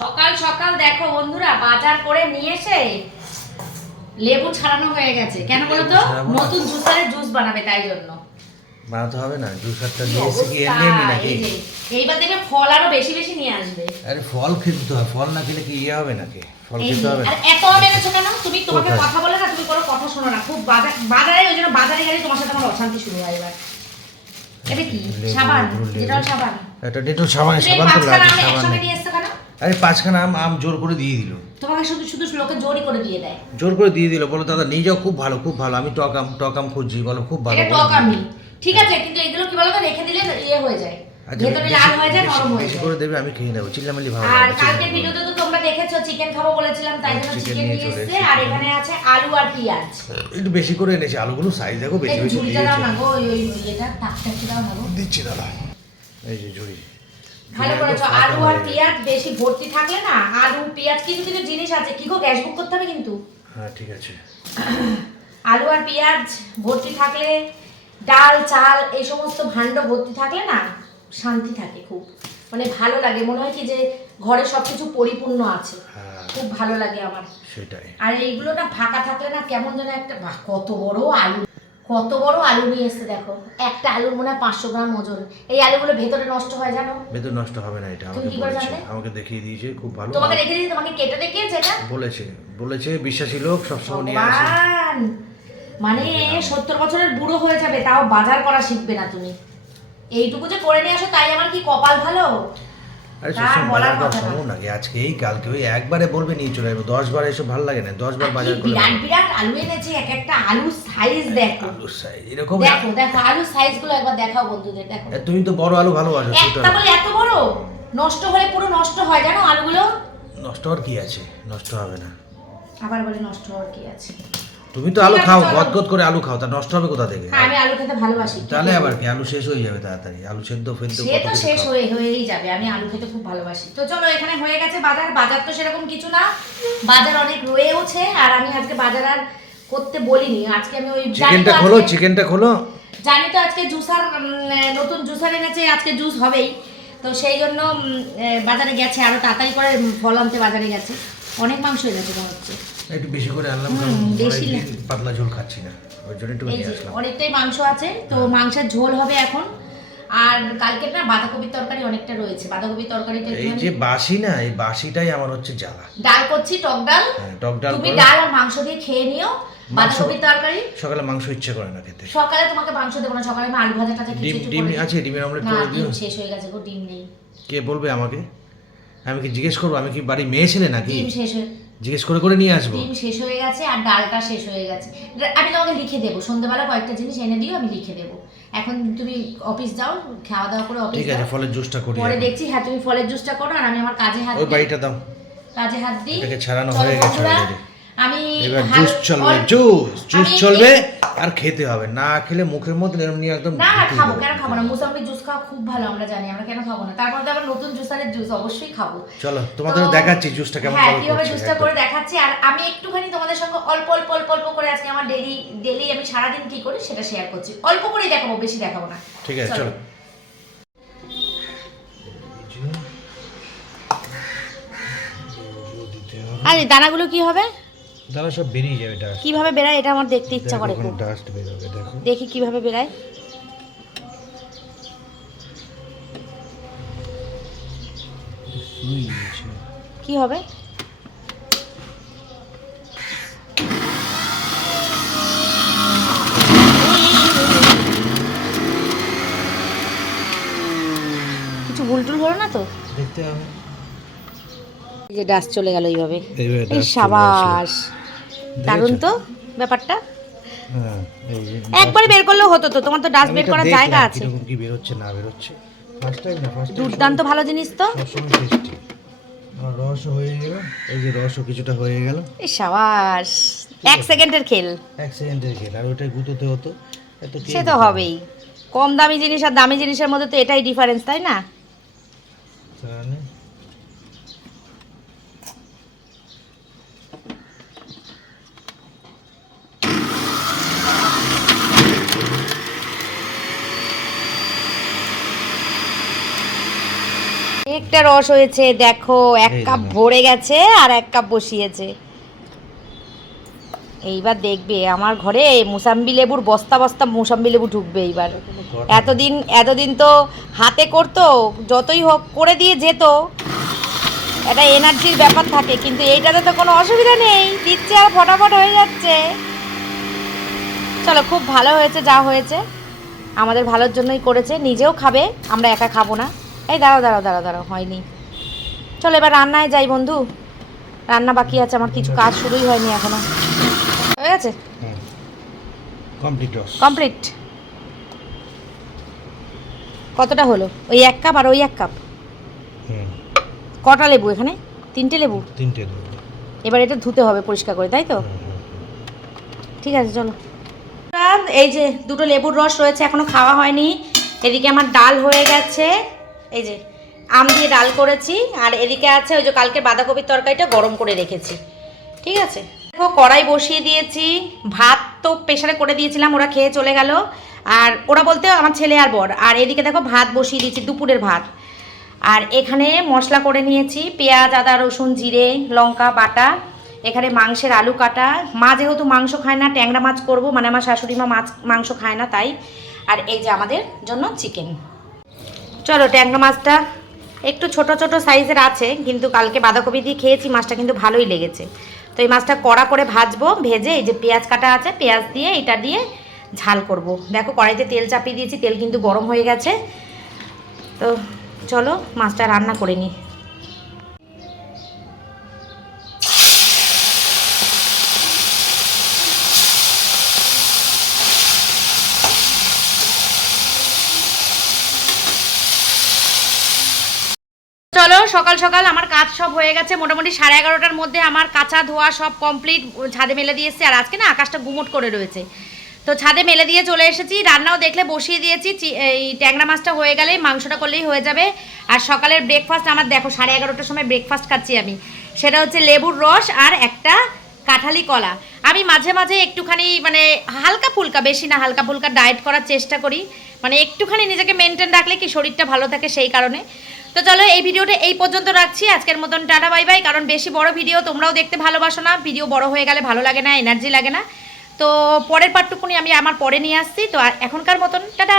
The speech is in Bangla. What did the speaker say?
সকাল সকাল দেখো বন্ধুরা বাজার করে নিয়ে এসে লেবু ছাড়ানো হয়ে গেছে। কেন বলো তো? নতুন জুসারের জুস বানাবে তাই জন্য। বানাতে হবে না জুসারটা দিয়ে এসে কি এমনি এমনি নাকি? এইবার দেখবে ফল আরও বেশি বেশি নিয়ে আসবে। আরে ফল খেতে তো হয় ফল না খেলে কি ইয়ে হবে নাকি? ফল খেতে হবে আর এত এনেছো কেন? তুমি তোমাকে কথা বলে না তুমি কোনো কথা শোনো না। খুব বাজার বাজারে ওই জন্য বাজারে গেলে তোমার সাথে আমার অশান্তি শুরু হয় এবার। এটা কি? সাবান লেবু। সাবান। এটা ডেটল সাবান সাবান তো লাগে সাবান আরে পাঁচখানা আম আম জোর করে দিয়ে দিল। তোমাকে শুধু শুধু লোকে জোরই করে দিয়ে দেয়। জোর করে দিয়ে দিল বলো দাদা নিয়ে যাও খুব ভালো খুব ভালো। আমি টক আম টক আম খুঁজছি বলো খুব ভালো এটা বলো। টক আমি। ঠিক আছে কিন্তু এগুলো কি বলতো রেখে দিলে ইয়ে হয়ে যায়। আচ্ছা, ভেতরে বেশি- লাল হয়ে যায় নরম হয়ে যায়। করে দেবে আমি খেয়ে নেব চিল্লামিল্লি ভালো আর লাগবে, ভিডিওতে তো তোমরা দেখেছ চিকেন খাব বলেছিলাম তাই জন্য চিকেন নিয়ে নিয়ে এসেছে আর এখানে আছে আলু আর পেঁয়াজ। একটু বেশি করে এনেছি আলুগুলো সাইজ দেখো বেশি বেশি ঝুড়িটা দাও না গো ওই ওই ওই এটা তাকটা দাও না গো। দিচ্ছি দাদা এই যে ঝুড়ি। ভালো করেছ। আলু আর পেঁয়াজ বেশি ভর্তি থাকলে না আলু পেঁয়াজ কিছু কিছু জিনিস আছে। কি গো গ্যাস বুক করতে হবে কিন্তু। হ্যাঁ ঠিক আছে। আলু আর পেঁয়াজ ভর্তি থাকলে ডাল চাল এই সমস্ত ভাণ্ড ভর্তি থাকলে না শান্তি থাকে খুব। মানে ভালো লাগে। মনে হয় কি যে ঘরে সবকিছু পরিপূর্ণ আছে। হ্যাঁ। খুব ভালো লাগে আমার। সেটাই। আর এইগুলো না ফাঁকা থাকলে না কেমন যেন একটা কত বড় আলু। কত বড় আলু নিয়ে এসছে দেখো। একটা আলুর মনে হয় পাঁচশো গ্রাম ওজন। এই আলুগুলো ভেতরে নষ্ট হয় জানো? ভেতর নষ্ট হবে না এটা আমাকে বলেছে। আমাকে দেখিয়ে দিয়েছে খুব ভালো। তোমাকে রেখে দিয়েছি তোমাকে কেটে দেখিয়েছে এটা? বলেছে বলেছে বিশ্বাসী লোক সবসময় নিয়ে আসে। মানে সত্তর বছরের বুড়ো হয়ে যাবে তাও বাজার করা শিখবে না তুমি। এইটুকু যে করে নিয়ে আসো তাই আমার কি কপাল ভালো? আরে তার সবসময় বলার বাজার করা সম্ভব নাকি আজকে এই কালকে ওই একবারে বলবে নিয়ে চলে যাব দশ বার এসব ভালো লাগে না দশ বার বাজার করে বিরাট বিরাট আলু এনেছে এক একটা আলু সাইজ দেখো। আলু সাইজ এরকম দেখো দেখো আলু সাইজগুলো একবার দেখাও বন্ধুদের দেখো। তুমি তো বড় আলু ভালোবাসো একটা বলে এত বড়? নষ্ট হলে পুরো নষ্ট হয় জানো আলুগুলো? নষ্ট হওয়ার কি আছে? নষ্ট হবে না। আবার বলে নষ্ট হওয়ার কি আছে? তুমি তো আলু খাও গদগদ করে আলু খাও তা নষ্ট হবে কোথা থেকে? হ্যাঁ আমি আলু খেতে ভালোবাসি তাহলে আবার কি? আলু শেষ হয়ে যাবে তাড়াতাড়ি। আলু সেদ্ধ ফেদ্ধ সে তো শেষ হয়ে হয়েই যাবে আমি আলু খেতে খুব ভালোবাসি। তো চলো এখানে হয়ে গেছে বাজার। বাজার তো সেরকম কিছু না। বাজার অনেক রয়েওছে আর আমি আজকে বাজার আর করতে বলিনি। আজকে আমি ওই চিকেনটা খোলো চিকেনটা খোলো। জানি তো আজকে জুসার নতুন জুসার এনেছে আজকে জুস হবেই। তো সেই জন্য বাজারে গেছে আরও তাড়াতাড়ি করে ফল আনতে বাজারে গেছে। অনেক মাংস এনেছে মনে হচ্ছে। একটু বেশি করে আনলাম বেশি পাতলা ঝোল খাচ্ছি না ওই জন্য একটু নিয়ে আসলাম। অনেকটাই মাংস আছে তো মাংসের ঝোল হবে এখন। আর কালকে না বাঁধাকপির তরকারি অনেকটা রয়েছে বাঁধাকপির তরকারিটা এই যে বাসি না এই বাসিটাই আমার হচ্ছে জ্বালা। ডাল করছি টক ডাল। হ্যাঁ, টক ডাল তুমি ডাল আর মাংস দিয়ে খেয়ে নিও বাঁধাকপির তরকারি। সকালে মাংস ইচ্ছে করে না খেতে। সকালে তোমাকে মাংস দেবো না সকালে আমি আলু ভাজা টাজা ডিম ডিম আছে ডিমের অমলেট করে দিও। শেষ হয়ে গেছে গো ডিম নেই। কে বলবে আমাকে? আমি কি জিজ্ঞেস করব? আমি কি বাড়ি মেয়ে ছেলে নাকি? ডিম শেষ হয়ে জিজ্ঞেস করে করে নিয়ে আসব। ডিম শেষ হয়ে গেছে আর ডালটা শেষ হয়ে গেছে। আমি তোমাকে লিখে দেবো। সন্ধ্যেবেলা কয়েকটা জিনিস এনে দিও আমি লিখে দেবো। এখন তুমি অফিস যাও খাওয়া দাওয়া করে অফিস ঠিক আছে ফলের জুসটা করি পরে দেখছি হ্যাঁ তুমি ফলের জুসটা করো আর আমি আমার কাজে হাত ওই। বাড়িটা দাও। কাজে হাত দিই। এটাকে ছাড়ানো হয়ে গেছে already। আমি এবার জুস চলবে জুস জুস চলবে আর খেতে হবে। না খেলে মুখের মধ্যে এরকম নিয়ে একদম না না খাব কেন খাব না? মুসাম্বি জুস খাওয়া খুব ভালো আমরা জানি আমরা কেন খাব না? তারপর তো আবার নতুন জুসারের জুস অবশ্যই খাব। চলো তোমাদের দেখাচ্ছি জুসটা কেমন হ্যাঁ কীভাবে জুসটা করে দেখাচ্ছি আর আমি একটুখানি তোমাদের সঙ্গে অল্প অল্প অল্প অল্প করে আজকে আমার ডেলি ডেলি আমি সারাদিন কি করি সেটা শেয়ার করছি। অল্প করেই দেখাবো বেশি দেখাবো না। ঠিক আছে চলো। আর দানাগুলো কি হবে? দাদা সব বেরিয়ে যাবে ডাস্ট কীভাবে বেরায় এটা আমার দেখতে ইচ্ছা করে। খুব ডাস্ট বেরোবে দেখো। দেখি কীভাবে বেরায়। কি হবে? কিছু ভুলটুল হলো না তো? দেখতে হবে। এই যে ডাস্ট চলে গেল এইভাবে। এই সাবাস। দারুণ তো ব্যাপারটা? হ্যাঁ একবারে বের করলেও হতো তো তোমার তো ডাস্ট বের করার জায়গা আছে। কি না ফার্স্ট টাইম না ফার্স্ট টাইম দুর্দান্ত ভালো জিনিস তো। রস হয়ে গেল এই যে রসও কিছুটা হয়ে গেল। এই সাবাস এক সেকেন্ডের খেল। এক সেকেন্ডের খেল আর ওটাই গুঁতোতে হতো। এত কে সে তো হবেই। কম দামি জিনিস আর দামি জিনিসের মধ্যে তো এটাই ডিফারেন্স তাই না তাহলে অনেকটা রস হয়েছে দেখো এক কাপ ভরে গেছে আর এক কাপ বসিয়েছে। এইবার দেখবে আমার ঘরে মুসাম্বি লেবুর বস্তা বস্তা মুসাম্বি লেবু ঢুকবে এইবার। এতদিন এতদিন তো হাতে করতো যতই হোক করে দিয়ে যেত। একটা এনার্জির ব্যাপার থাকে কিন্তু এইটাতে তো কোনো অসুবিধা নেই। দিচ্ছে আর ফটাফট হয়ে যাচ্ছে। চলো খুব ভালো হয়েছে যা হয়েছে। আমাদের ভালোর জন্যই করেছে নিজেও খাবে আমরা একা খাব না। এই দাঁড়াও দাঁড়াও দাঁড়াও দাঁড়াও হয়নি। চলো এবার রান্নায় যাই বন্ধু। রান্না বাকি আছে আমার কিছু কাজ শুরুই হয়নি এখনও। হয়ে গেছে? Complete complete. কতটা হলো? ওই এক কাপ আর ওই এক কাপ? কটা লেবু এখানে? তিনটে লেবু? তিনটে দেবো এবার এটা ধুতে হবে পরিষ্কার করে তাই তো? ঠিক আছে চলো। এই যে দুটো লেবুর রস রয়েছে এখনও খাওয়া হয়নি। এদিকে আমার ডাল হয়ে গেছে। এই যে, আম দিয়ে ডাল করেছি, আর এদিকে আছে ওই যে কালকে বাঁধাকপির তরকারিটা গরম করে রেখেছি। ঠিক আছে? দেখো, কড়াই বসিয়ে দিয়েছি, ভাত তো প্রেশারে করে দিয়েছিলাম, ওরা খেয়ে চলে গেল। আর ওরা বলতে আমার ছেলে আর বর, আর এদিকে দেখো, ভাত বসিয়ে দিয়েছি, দুপুরের ভাত। আর এখানে মশলা করে নিয়েছি, পেঁয়াজ, আদা, রসুন, জিরে, লঙ্কা, বাটা, এখানে মাংসের আলু কাটা। মা যেহেতু মাংস খায় না, ট্যাংরা মাছ করব মানে আমার শাশুড়ি মা মাছ, মাংস খায় না, তাই। আর এই যে আমাদের জন্য চিকেন। চলো, ট্যাংরা মাছটা একটু ছোট ছোট সাইজের আছে, কিন্তু কালকে বাঁধাকপি দিয়ে খেয়েছি, মাছটা কিন্তু ভালোই লেগেছে। তো এই মাছটা কড়া করে ভাজবো, ভেজে এই যে পেঁয়াজ কাটা আছে, পেঁয়াজ দিয়ে এটা দিয়ে ঝাল করব। দেখো, কড়াইতে তেল চাপিয়ে দিয়েছি, তেল কিন্তু গরম হয়ে গেছে। তো চলো, মাছটা রান্না করে নিই চলো সকাল সকাল আমার কাজ সব হয়ে গেছে। মোটামুটি সাড়ে এগারোটার মধ্যে আমার কাঁচা ধোয়া সব কমপ্লিট ছাদে মেলে দিয়ে এসেছি। আর আজকে না আকাশটা গুমট করে রয়েছে। তো ছাদে মেলে দিয়ে চলে এসেছি। রান্নাও দেখলে বসিয়ে দিয়েছি। এই ট্যাংরা মাছটা হয়ে গেলেই মাংসটা করলেই হয়ে যাবে। আর সকালের ব্রেকফাস্ট আমার দেখো, সাড়ে এগারোটার সময় ব্রেকফাস্ট খাচ্ছি আমি। সেটা হচ্ছে লেবুর রস আর একটা কাঁঠালি কলা। আমি মাঝে মাঝে একটুখানি মানে হালকা ফুলকা, বেশি না হালকা ফুলকা ডায়েট করার চেষ্টা করি। মানে একটুখানি নিজেকে মেনটেন রাখলে কি শরীরটা ভালো থাকে সেই কারণে। তো চলো এই ভিডিওটা এই পর্যন্ত রাখছি। আজকের মতন টাটা, বাই বাই। কারণ বেশি বড় ভিডিও তোমরাও দেখতে ভালোবাসো না। ভিডিও বড় হয়ে গেলে ভালো লাগে না এনার্জি লাগে না। তো পরের পার্টটুকুনি আমি আমার পরে নিয়ে আসছি। তো এখনকার মতন, টাটা!